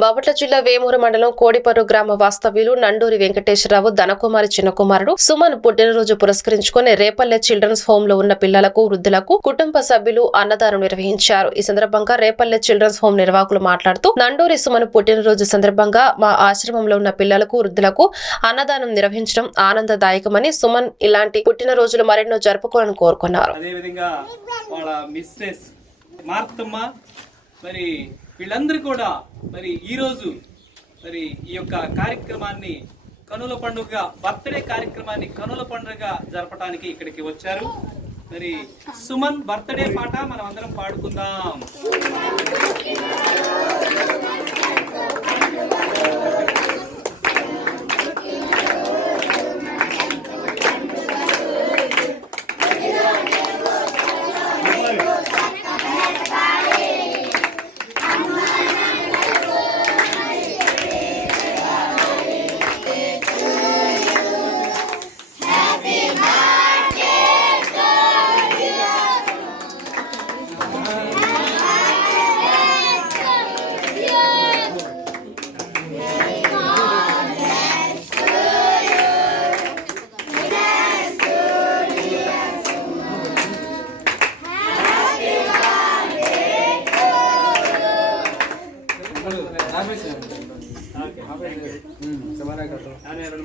బాపట్ల జిల్లా వేమూరు మండలం కోడిపర్రు గ్రామ వాస్తవ్యులు నండూరి వెంకటేశ్వరరావు ధనకుమారి చిన్న కుమారుడు సుమన్ పుట్టినరోజు పురస్కరించుకుని రేపల్లె చిల్డ్రన్స్ హోమ్ లో ఉన్న పిల్లలకు వృద్ధులకు కుటుంబ సభ్యులు అన్నదానం నిర్వహించారు. ఈ సందర్భంగా రేపల్లె చిల్డ్రన్స్ హోమ్ నిర్వాహకులు మాట్లాడుతూ నండూరి సుమన్ పుట్టినరోజు సందర్భంగా మా ఆశ్రమంలో ఉన్న పిల్లలకు వృద్ధులకు అన్నదానం నిర్వహించడం ఆనందదాయకమని, సుమన్ ఇలాంటి పుట్టినరోజులు మరెన్నో జరుపుకోవాలని కోరుకున్నారు. మరి వీళ్ళందరూ కూడా మరి ఈరోజు మరి ఈ యొక్క కార్యక్రమాన్ని కనుల పండుగ బర్త్డే కార్యక్రమాన్ని కనుల పండుగ జరపడానికి ఇక్కడికి వచ్చారు. మరి సుమన్ బర్త్డే పాట మనం అందరం పాడుకుందాం.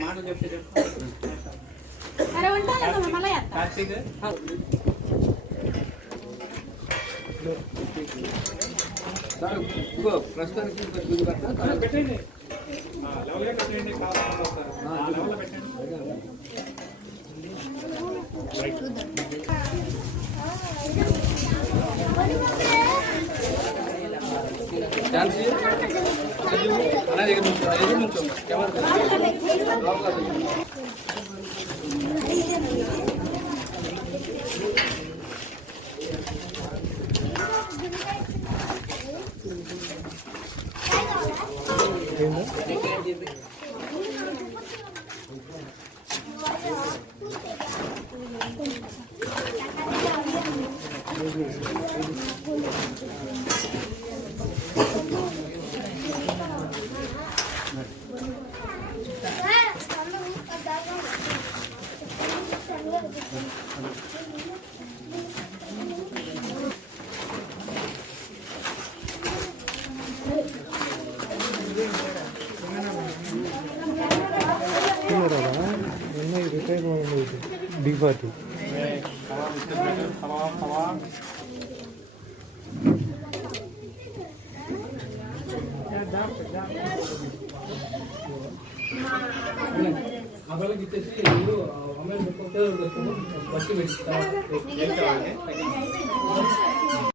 మాటలు చెప్తే ప్రస్తుతానికి పెట్టండి, बिग पार्टी